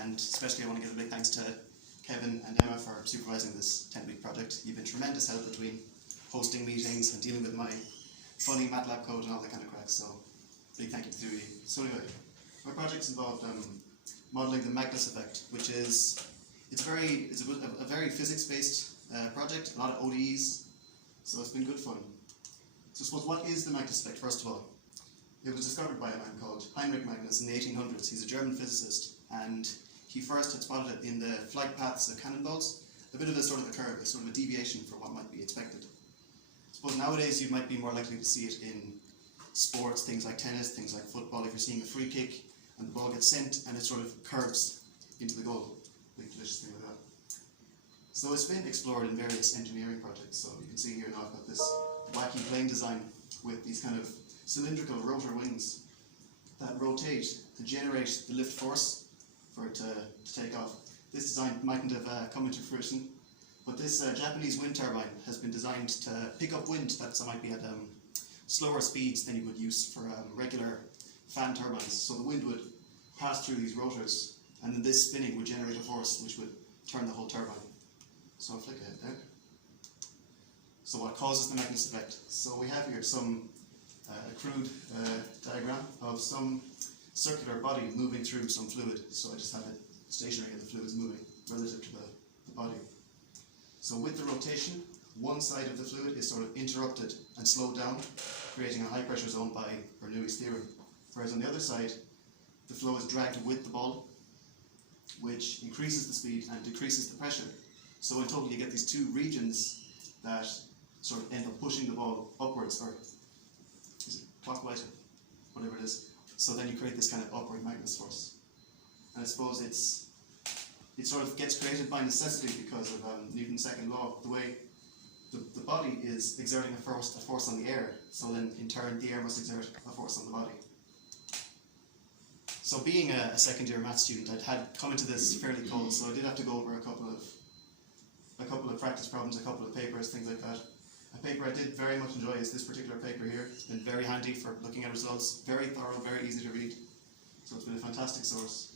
and especially I want to give a big thanks to Kevin and Emma for supervising this 10-week project. You've been tremendous help between hosting meetings and dealing with my funny MATLAB code and all that kind of crack, so big thank you to you. So anyway, my project's involved modelling the Magnus effect, which is it's a very physics-based project, a lot of ODEs, so it's been good fun. So I suppose, what is the Magnus effect, first of all? It was discovered by a man called Magnus in the 1800s. He's a German physicist, and he first had spotted it in the flight paths of cannonballs, a bit of a sort of a curve, a sort of a deviation from what might be expected. I suppose nowadays you might be more likely to see it in sports, things like tennis, things like football. If you're seeing a free kick and the ball gets sent and it sort of curves into the goal, big delicious thing like that. So it's been explored in various engineering projects. So you can see here now I've got this wacky plane design with these kind of cylindrical rotor wings that rotate to generate the lift force for it to take off. This design mightn't have come into fruition, but this Japanese wind turbine has been designed to pick up wind that might be at slower speeds than you would use for regular fan turbines. So the wind would pass through these rotors, and then this spinning would generate a force which would turn the whole turbine. So I'll flick ahead there. So what causes the Magnus effect? So we have here some crude diagram of some circular body moving through some fluid. So I just have it stationary and the fluid is moving relative to the body. So with the rotation, one side of the fluid is sort of interrupted and slowed down, creating a high pressure zone by Bernoulli's theorem. Whereas on the other side, the flow is dragged with the ball, which increases the speed and decreases the pressure. So in total you get these two regions that sort of end up pushing the ball upwards, or is it clockwise, or whatever it is. So then you create this kind of upward Magnus force. And I suppose it sort of gets created by necessity because of Newton's second law. The way the body is exerting a force on the air, so then in turn the air must exert a force on the body. So being a second year maths student, I'd had come into this fairly cold, so I did have to go over a couple of practice problems, a couple of papers, things like that. A paper I did very much enjoy is this particular paper here. It's been very handy for looking at results, very thorough, very easy to read. So it's been a fantastic source.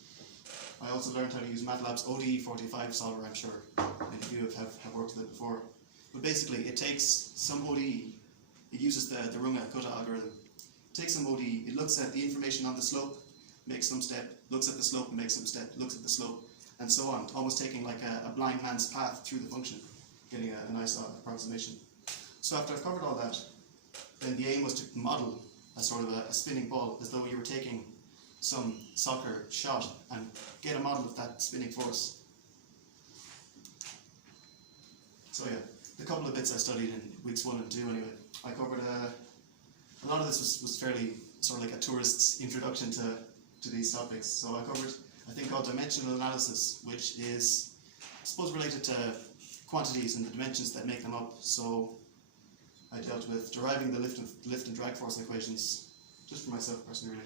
I also learned how to use MATLAB's ODE45 solver, I'm sure many of you have worked with it before. But basically it takes some ODE, it uses the Runge-Kutta algorithm. It takes some ODE, it looks at the information on the slope, makes some step, looks at the slope, makes some step, looks at the slope, and so on, almost taking like a blind man's path through the function, getting a nice approximation. So after I've covered all that, then the aim was to model a sort of a spinning ball, as though you were taking some soccer shot and get a model of that spinning force. So yeah, the couple of bits I studied in weeks 1 and 2 anyway, I covered a lot of this was fairly sort of like a tourist's introduction to these topics. So I covered a thing called dimensional analysis, which is, I suppose, related to quantities and the dimensions that make them up. So I dealt with deriving the lift and drag force equations, just for myself personally,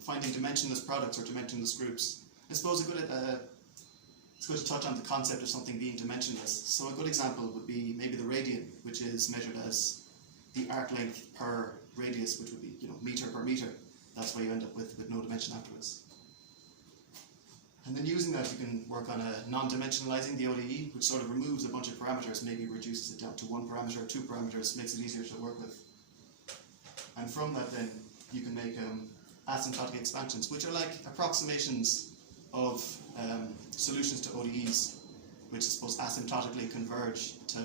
finding dimensionless products or dimensionless groups. I suppose it's good to touch on the concept of something being dimensionless. So a good example would be maybe the radian, which is measured as the arc length per radius, which would be meter per meter. That's why you end up with no dimension afterwards. And then using that, you can work on non-dimensionalizing the ODE, which sort of removes a bunch of parameters, maybe reduces it down to 1 parameter, 2 parameters, makes it easier to work with. And from that then, you can make asymptotic expansions, which are like approximations of solutions to ODEs, which I suppose asymptotically converge to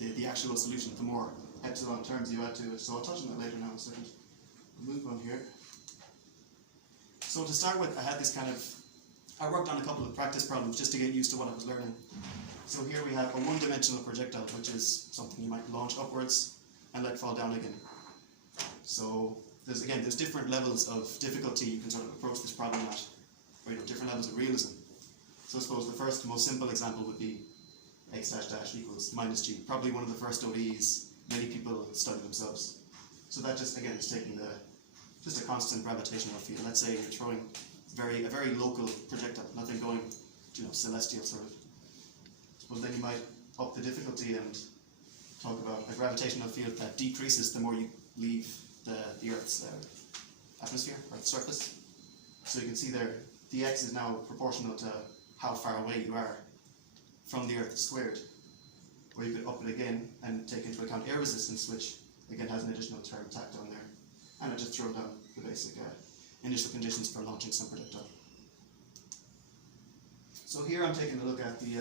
the actual solution, the more epsilon terms you add to it. So I'll touch on that later now in a second. We'll move on here. So to start with, I worked on a couple of practice problems just to get used to what I was learning. So here we have a one-dimensional projectile, which is something you might launch upwards and let fall down again. So there's different levels of difficulty you can sort of approach this problem at, or different levels of realism. So I suppose the first, most simple example would be x dash dash equals minus g, probably one of the first ODEs many people study themselves. So that just, again, is taking just a constant gravitational field. Let's say you're throwing a very local projectile, nothing going, celestial sort of. Well, then you might up the difficulty and talk about a gravitational field that decreases the more you leave the Earth's atmosphere, Earth's surface. So you can see there, the x is now proportional to how far away you are from the Earth squared. Or you could up it again and take into account air resistance, which again has an additional term tacked on there. And I just throw down the basic initial conditions for launching some projectile. So here I'm taking a look at the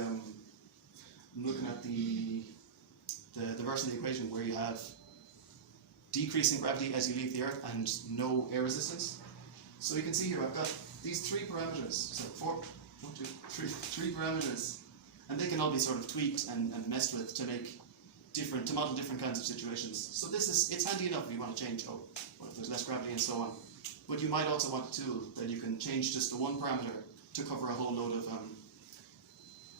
version of the equation where you have decreasing gravity as you leave the Earth and no air resistance. So you can see here I've got these three parameters. So three parameters, and they can all be sort of tweaked and messed with to model different kinds of situations. So it's handy enough if you want to change, what if there's less gravity and so on. But you might also want a tool that you can change just the one parameter to cover a whole load of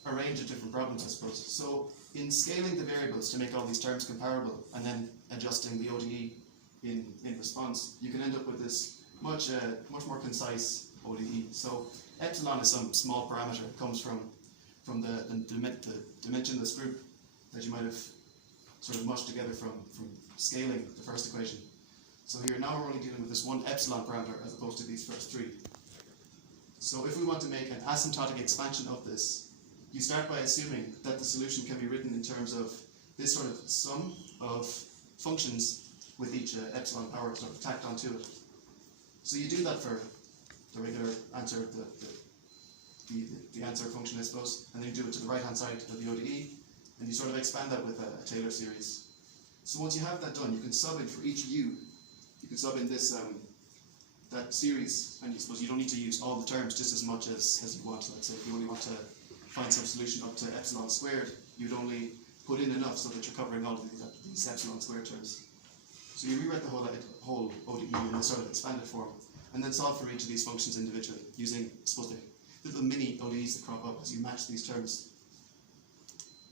a range of different problems, I suppose. So in scaling the variables to make all these terms comparable and then adjusting the ODE in response, you can end up with this much more concise ODE. So epsilon is some small parameter. It comes from the dimensionless group that you might have sort of mushed together from scaling the first equation. So here now we're only dealing with this one epsilon parameter as opposed to these first three. So if we want to make an asymptotic expansion of this, you start by assuming that the solution can be written in terms of this sort of sum of functions with each epsilon power sort of tacked onto it. So you do that for the regular answer, the answer function, I suppose, and then you do it to the right-hand side of the ODE, and you sort of expand that with a Taylor series. So once you have that done, you can sub in for each u. You can sub in this that series, and you suppose you don't need to use all the terms just as much as you want. Let's say if you only want to find some solution up to epsilon squared, you'd only put in enough so that you're covering all of these epsilon squared terms. So you rewrite the whole ODE in this sort of expanded form, and then solve for each of these functions individually using, I suppose, the little mini ODEs that crop up as you match these terms.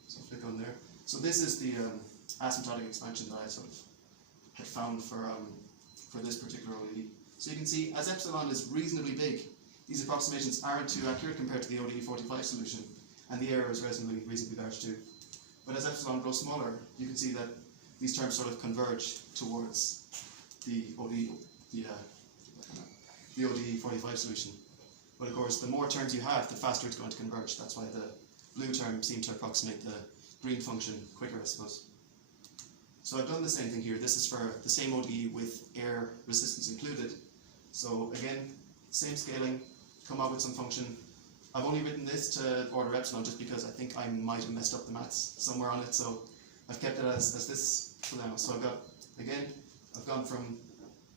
So click on there. So this is the asymptotic expansion that I sort of had found for this particular ODE. So you can see, as epsilon is reasonably big, these approximations aren't too accurate compared to the ODE 45 solution, and the error is reasonably large too. But as epsilon grows smaller, you can see that these terms sort of converge towards the ODE 45 solution. But of course, the more terms you have, the faster it's going to converge. That's why the blue term seems to approximate the green function quicker, I suppose. So I've done the same thing here. This is for the same ODE with air resistance included. So again, same scaling, come up with some function. I've only written this to order epsilon just because I think I might have messed up the maths somewhere on it, so I've kept it as this for now. So I've gone from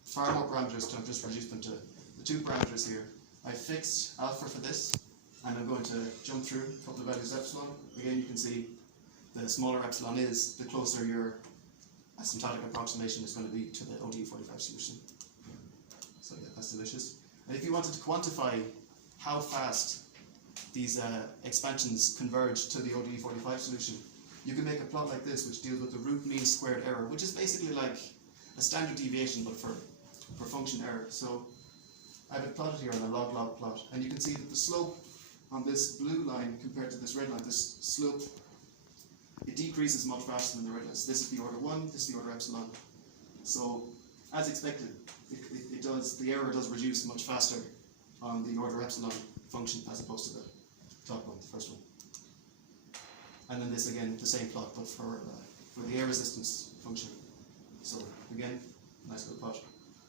far more parameters to I've just reduced them to the two parameters here. I've fixed alpha for this, and I'm going to jump through a couple of values of epsilon. Again, you can see the smaller epsilon is, the closer your asymptotic approximation is going to be to the ODE 45 solution. So yeah, that's delicious. And if you wanted to quantify how fast these expansions converge to the ODE 45 solution, you can make a plot like this which deals with the root mean squared error, which is basically like a standard deviation but for function error. So I have it plotted here on a log-log plot, and you can see that the slope on this blue line compared to this red line, this slope, it decreases much faster than the red line. So this is the order 1, this is the order epsilon. So as expected, the error does reduce much faster on the order epsilon function as opposed to the top one, the first one. And then this again, the same plot, but for the air resistance function. So again, nice little plot.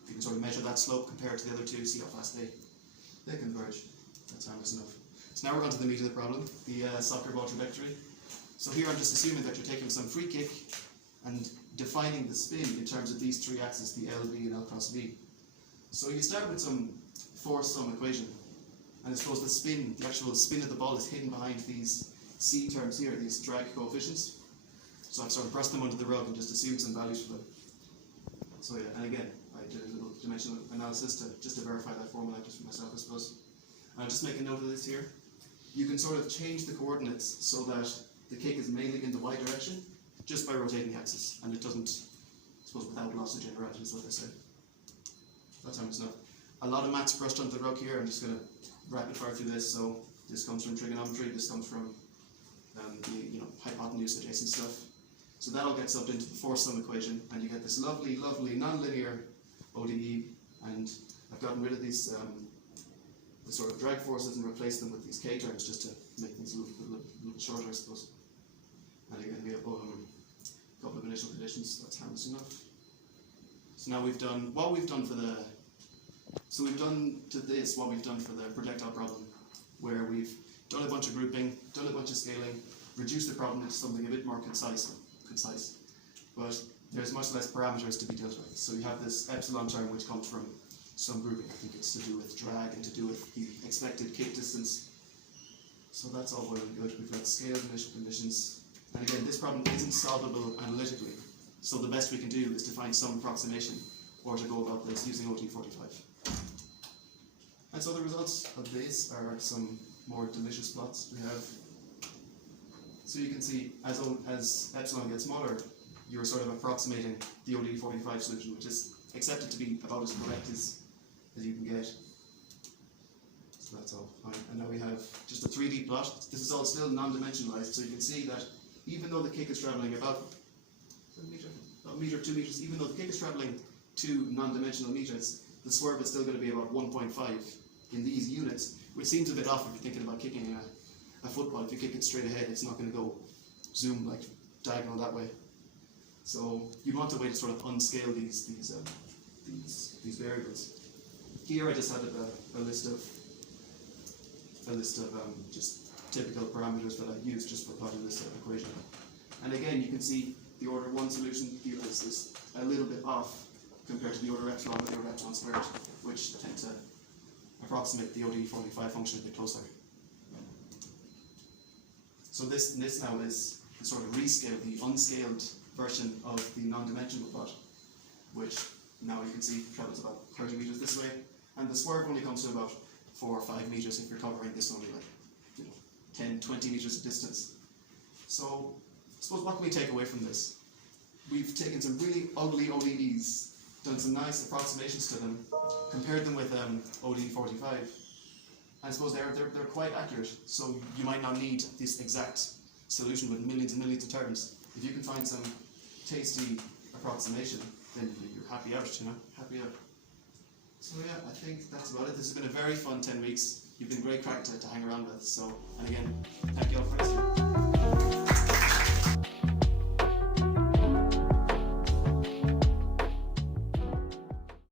You can sort of measure that slope compared to the other two, see how fast they converge. That's harmless enough. So now we're on to the meat of the problem, the soccer ball trajectory. So here I'm just assuming that you're taking some free kick and defining the spin in terms of these three axes, the L, V, and L cross V. So you start with some force-sum equation, and I suppose the actual spin of the ball is hidden behind these C terms here, these drag coefficients. So I've sort of brushed them under the rug and just assumed some values for them. So yeah, and again, I did a little dimensional analysis just to verify that formula just for myself, I suppose. And I'll just make a note of this here. You can sort of change the coordinates so that the kick is mainly in the y direction just by rotating the axis, and it doesn't, I suppose, without loss of generality is what they say. That's how it's not. A lot of maths brushed under the rug here. I'm just going to rapid fire through this. So this comes from trigonometry, this comes from the hypotenuse adjacent stuff. So that all gets subbed into the force-sum equation, and you get this lovely, lovely nonlinear ODE. And I've gotten rid of these the sort of drag forces and replace them with these K terms just to make things a little shorter, I suppose. And again, we have a couple of initial conditions. That's harmless enough. So now we've done what we've done for the. So we've done to this what we've done for the projectile problem, where we've done a bunch of grouping, done a bunch of scaling, reduced the problem into something a bit more concise, but there's much less parameters to be dealt with. So you have this epsilon term which comes from some grouping. I think it's to do with drag and to do with the expected kick distance. So that's all well and good. We've got scaled initial conditions. And again, this problem isn't solvable analytically. So the best we can do is to find some approximation or to go about this using OD45. And so the results of this are some more delicious plots we have. So you can see as epsilon gets smaller, you're sort of approximating the OD45 solution, which is accepted to be about as correct as you can get. So that's all fine. And now we have just a 3D plot. This is all still non-dimensionalized, so you can see that even though the kick is traveling about a meter, 2 meters, even though the kick is traveling 2 non-dimensional meters, the swerve is still going to be about 1.5 in these units, which seems a bit off if you're thinking about kicking a football. If you kick it straight ahead, it's not going to go zoom like diagonal that way. So you want a way to sort of unscale these variables. Here I just added a list of just typical parameters that I use just for plotting this equation. And again, you can see the order 1 solution here is a little bit off compared to the order epsilon or the order epsilon squared, which tend to approximate the OD45 function a bit closer. So this now is the sort of rescale, the unscaled version of the non-dimensional plot, which now you can see travels about 30 meters this way, and the swerve only comes to about 4 or 5 meters if you're covering this only like 10, 20 meters of distance. So I suppose what can we take away from this? We've taken some really ugly ODEs, done some nice approximations to them, compared them with OD45. I suppose they're quite accurate, so you might not need this exact solution with millions and millions of terms. If you can find some tasty approximation, then you're happy out, happy out. So yeah, I think that's about it. This has been a very fun 10 weeks. You've been great crack to hang around with. So, and again, thank you all for listening.